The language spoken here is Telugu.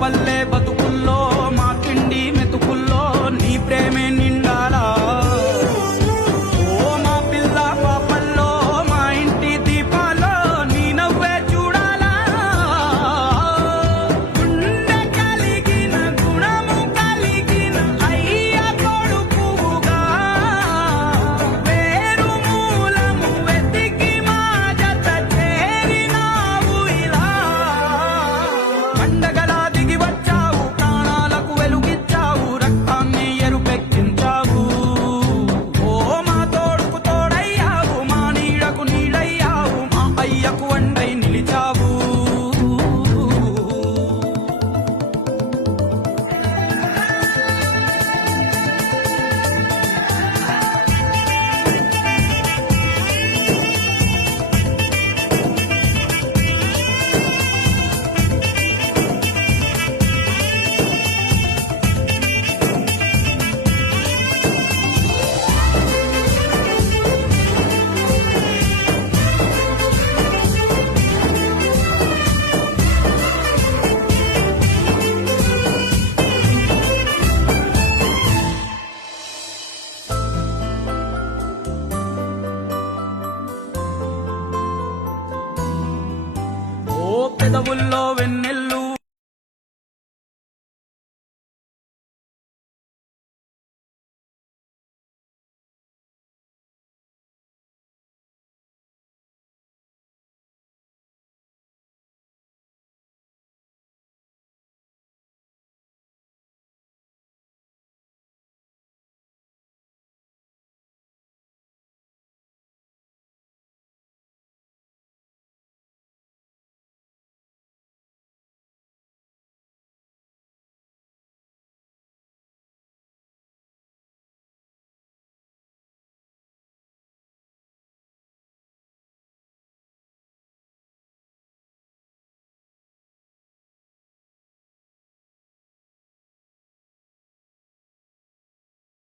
పల్లె బతుకుల్లో మా తిండి మెతుకుల్లో నీ ప్రేమే నిండాలా. ఓ మా పిల్ల పాపల్లో మా ఇంటి దీపాల్లో నీ నవ్వే చూడాలా. గుండె కలిగిన గుణము కలిగిన అయ్య కొడుకుగా వేరు మూలము వెతికి మా జత చేరినావు ఇలా. పండగ